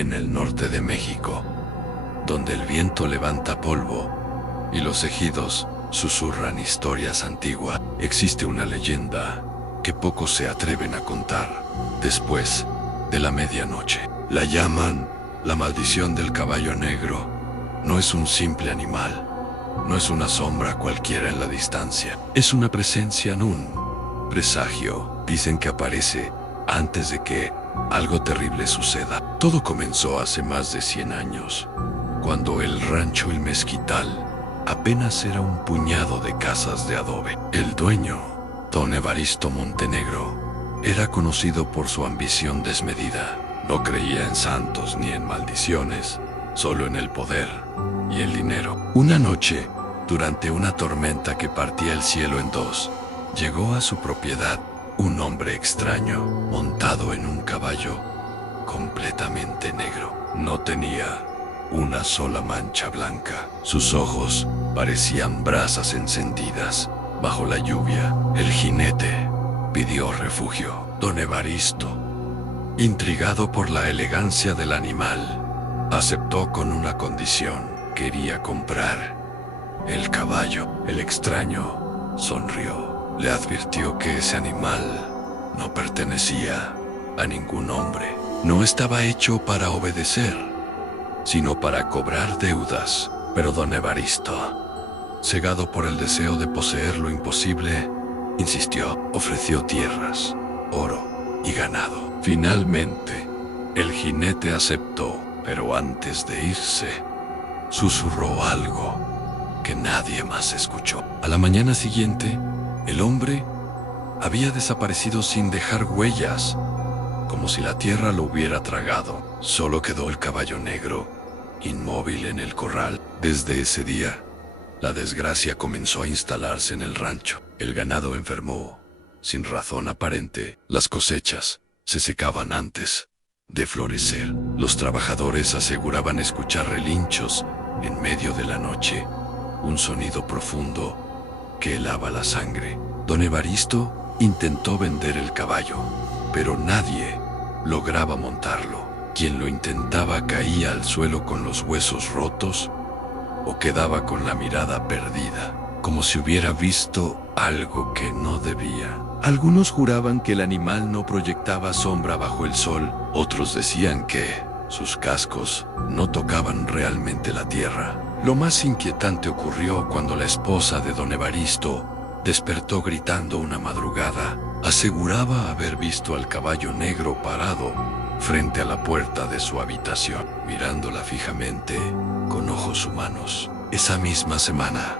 en el norte de México, donde el viento levanta polvo y los ejidos susurran historias antiguas. Existe una leyenda que pocos se atreven a contar. Después de la medianoche, la llaman la maldición del caballo negro. No es un simple animal, no es una sombra cualquiera en la distancia. Es una presencia en un presagio. Dicen que aparece antes de que algo terrible suceda. Todo comenzó hace más de 100 años, cuando el rancho El Mezquital apenas era un puñado de casas de adobe. El dueño, don Evaristo Montenegro, era conocido por su ambición desmedida. No creía en santos ni en maldiciones, solo en el poder y el dinero. Una noche, durante una tormenta que partía el cielo en dos, llegó a su propiedad un hombre extraño, montado en un caballo completamente negro. No tenía una sola mancha blanca. Sus ojos parecían brasas encendidas bajo la lluvia. El jinete pidió refugio. Don Evaristo, intrigado por la elegancia del animal, aceptó con una condición. Quería comprar el caballo. El extraño sonrió. Le advirtió que ese animal no pertenecía a ningún hombre. No estaba hecho para obedecer, sino para cobrar deudas. Pero don Evaristo, cegado por el deseo de poseer lo imposible, insistió. Ofreció tierras, oro y ganado. Finalmente, el jinete aceptó, pero antes de irse, susurró algo que nadie más escuchó. A la mañana siguiente, el hombre había desaparecido sin dejar huellas, como si la tierra lo hubiera tragado. Solo quedó el caballo negro, inmóvil en el corral. Desde ese día, la desgracia comenzó a instalarse en el rancho. El ganado enfermó, sin razón aparente. Las cosechas se secaban antes de florecer. Los trabajadores aseguraban escuchar relinchos en medio de la noche, un sonido profundo que helaba la sangre. Don Evaristo intentó vender el caballo, pero nadie lograba montarlo. Quien lo intentaba caía al suelo con los huesos rotos o quedaba con la mirada perdida, como si hubiera visto algo que no debía. Algunos juraban que el animal no proyectaba sombra bajo el sol, otros decían que sus cascos no tocaban realmente la tierra. Lo más inquietante ocurrió cuando la esposa de don Evaristo despertó gritando una madrugada. Aseguraba haber visto al caballo negro parado frente a la puerta de su habitación, mirándola fijamente con ojos humanos. Esa misma semana,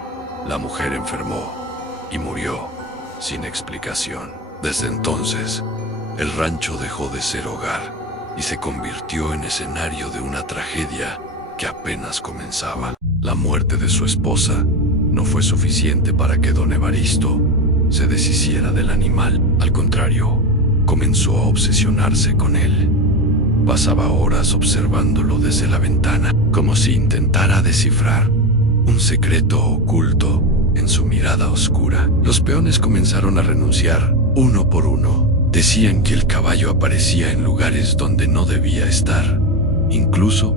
la mujer enfermó y murió sin explicación. Desde entonces, el rancho dejó de ser hogar y se convirtió en escenario de una tragedia que apenas comenzaba. La muerte de su esposa no fue suficiente para que don Evaristo se deshiciera del animal. Al contrario, comenzó a obsesionarse con él. Pasaba horas observándolo desde la ventana, como si intentara descifrar un secreto oculto en su mirada oscura. Los peones comenzaron a renunciar, uno por uno. Decían que el caballo aparecía en lugares donde no debía estar, incluso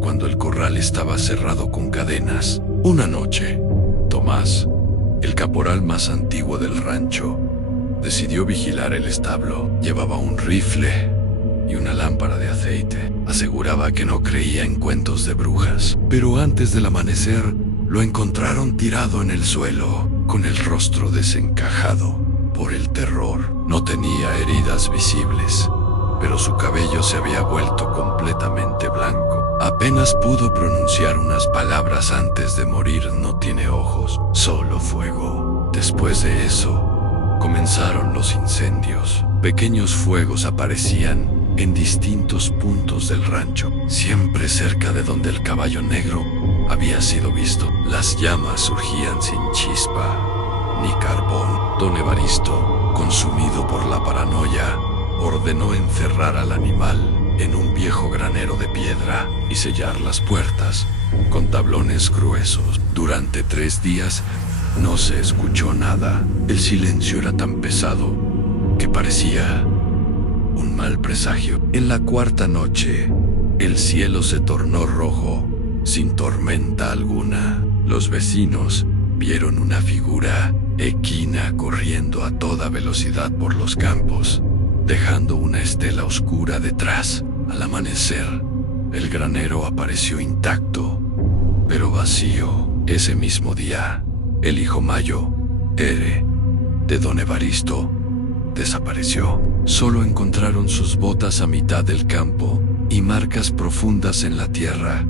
cuando el corral estaba cerrado con cadenas. Una noche, Tomás, el caporal más antiguo del rancho, decidió vigilar el establo. Llevaba un rifle y una lámpara de aceite. Aseguraba que no creía en cuentos de brujas. Pero antes del amanecer, lo encontraron tirado en el suelo, con el rostro desencajado por el terror. No tenía heridas visibles, pero su cabello se había vuelto completamente blanco. Apenas pudo pronunciar unas palabras antes de morir. No tiene ojos, solo fuego. Después de eso, comenzaron los incendios. Pequeños fuegos aparecían en distintos puntos del rancho, siempre cerca de donde el caballo negro había sido visto. Las llamas surgían sin chispa ni carbón. Don Evaristo, consumido por la paranoia, ordenó encerrar al animal en un viejo granero de piedra y sellar las puertas con tablones gruesos. Durante 3 días no se escuchó nada. El silencio era tan pesado que parecía un mal presagio. En la cuarta noche, el cielo se tornó rojo, sin tormenta alguna. Los vecinos vieron una figura equina corriendo a toda velocidad por los campos, dejando una estela oscura detrás. Al amanecer, el granero apareció intacto, pero vacío. Ese mismo día, el hijo mayo, Ere, de don Evaristo, desapareció. Solo encontraron sus botas a mitad del campo y marcas profundas en la tierra,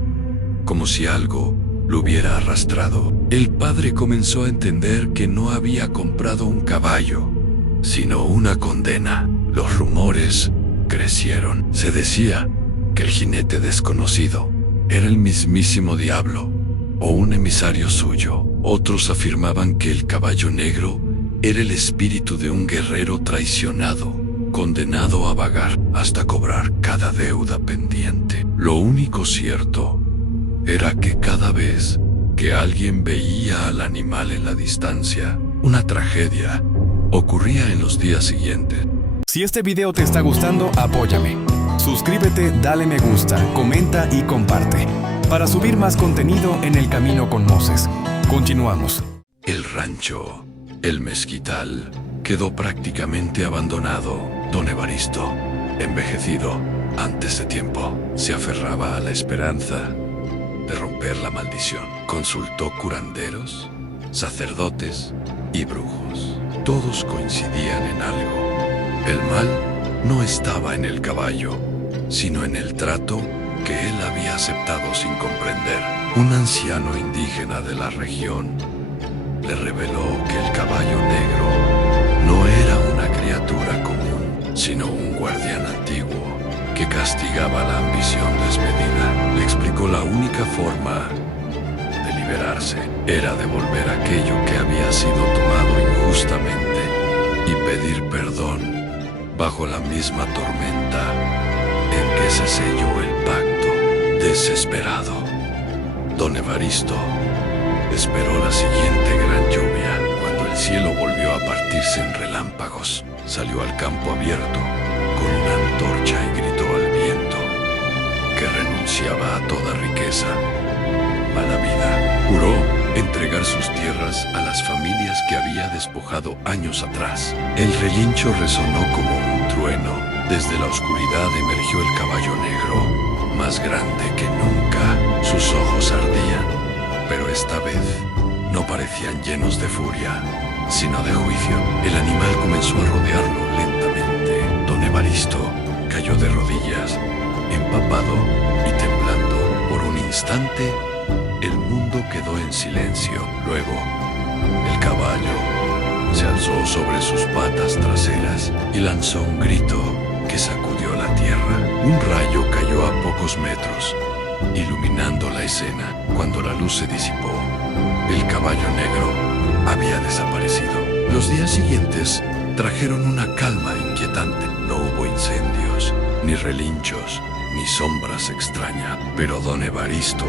como si algo lo hubiera arrastrado. El padre comenzó a entender que no había comprado un caballo, sino una condena. Los rumores crecieron. Se decía que el jinete desconocido era el mismísimo diablo o un emisario suyo. Otros afirmaban que el caballo negro era el espíritu de un guerrero traicionado, condenado a vagar hasta cobrar cada deuda pendiente. Lo único cierto era que cada vez que alguien veía al animal en la distancia, una tragedia ocurría en los días siguientes. Si este video te está gustando, apóyame. Suscríbete, dale me gusta, comenta y comparte, para subir más contenido en El Camino con Moses. Continuamos. El rancho, el mezquital, quedó prácticamente abandonado. Don Evaristo, envejecido antes de tiempo, se aferraba a la esperanza de romper la maldición. Consultó curanderos, sacerdotes y brujos. Todos coincidían en algo. El mal no estaba en el caballo, sino en el trato que él había aceptado sin comprender. Un anciano indígena de la región le reveló que el caballo negro no era una criatura común, sino un guardián antiguo que castigaba la ambición desmedida. Le explicó la única forma de liberarse era devolver aquello que había sido tomado injustamente y pedir perdón bajo la misma tormenta en que se selló el pacto. Desesperado, don Evaristo esperó la siguiente gran lluvia. Cuando el cielo volvió a partirse en relámpagos, salió al campo abierto con una antorcha y gritó al viento que renunciaba a toda riqueza, a la vida. Juró entregar sus tierras a las familias que había despojado años atrás. El relincho resonó como un trueno. Desde la oscuridad emergió el caballo negro, más grande que nunca. Sus ojos ardían, pero esta vez no parecían llenos de furia, sino de juicio. El animal comenzó a rodearlo lentamente. Don Evaristo cayó de rodillas, empapado y temblando. Por un instante, el mundo quedó en silencio. Luego, el caballo se alzó sobre sus patas traseras y lanzó un grito que sacudió la tierra. Un rayo cayó a pocos metros, iluminando la escena. Cuando la luz se disipó, el caballo negro había desaparecido. Los días siguientes trajeron una calma inquietante. No hubo incendios, ni relinchos, ni sombras extrañas. Pero don Evaristo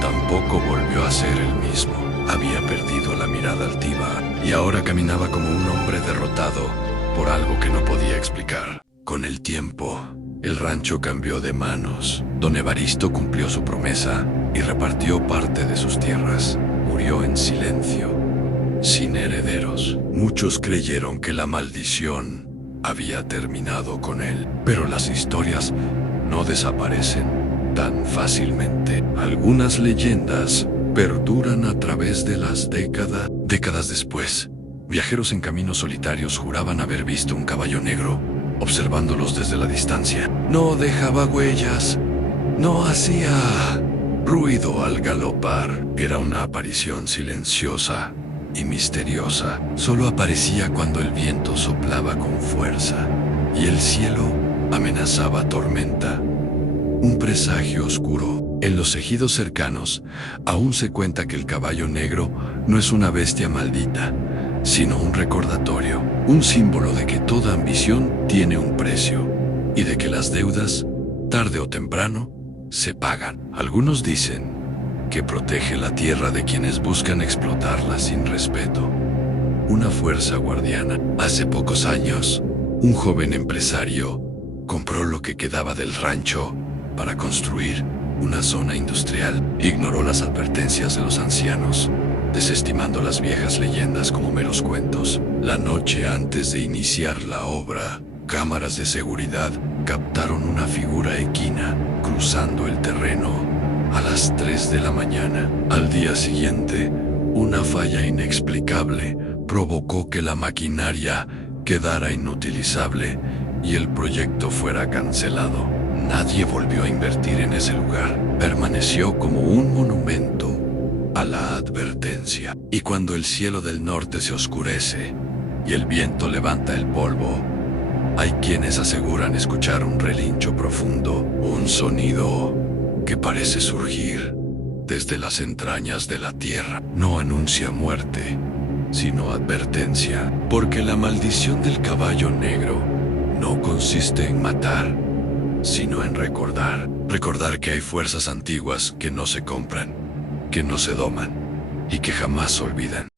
tampoco volvió a ser el mismo. Había perdido la mirada altiva y ahora caminaba como un hombre derrotado por algo que no podía explicar. Con el tiempo, el rancho cambió de manos. Don Evaristo cumplió su promesa y repartió parte de sus tierras. Murió en silencio, sin herederos. Muchos creyeron que la maldición había terminado con él, pero las historias no desaparecen tan fácilmente. Algunas leyendas perduran a través de las décadas. Décadas después, viajeros en caminos solitarios juraban haber visto un caballo negro, observándolos desde la distancia. No dejaba huellas, no hacía ruido al galopar. Era una aparición silenciosa y misteriosa. Solo aparecía cuando el viento soplaba con fuerza y el cielo amenazaba tormenta. Un presagio oscuro. En los ejidos cercanos, aún se cuenta que el caballo negro no es una bestia maldita, sino un recordatorio, un símbolo de que toda ambición tiene un precio y de que las deudas, tarde o temprano, se pagan. Algunos dicen que protege la tierra de quienes buscan explotarla sin respeto. Una fuerza guardiana. Hace pocos años, un joven empresario compró lo que quedaba del rancho para construir una zona industrial. Ignoró las advertencias de los ancianos, desestimando las viejas leyendas como meros cuentos. La noche antes de iniciar la obra, cámaras de seguridad captaron una figura equina cruzando el terreno a las 3 de la mañana. Al día siguiente, una falla inexplicable provocó que la maquinaria quedara inutilizable y el proyecto fuera cancelado. Nadie volvió a invertir en ese lugar. Permaneció como un monumento a la advertencia. Y cuando el cielo del norte se oscurece y el viento levanta el polvo, hay quienes aseguran escuchar un relincho profundo, un sonido que parece surgir desde las entrañas de la tierra. No anuncia muerte, sino advertencia, porque la maldición del caballo negro no consiste en matar, sino en recordar. Recordar que hay fuerzas antiguas que no se compran, que no se doman y que jamás olvidan.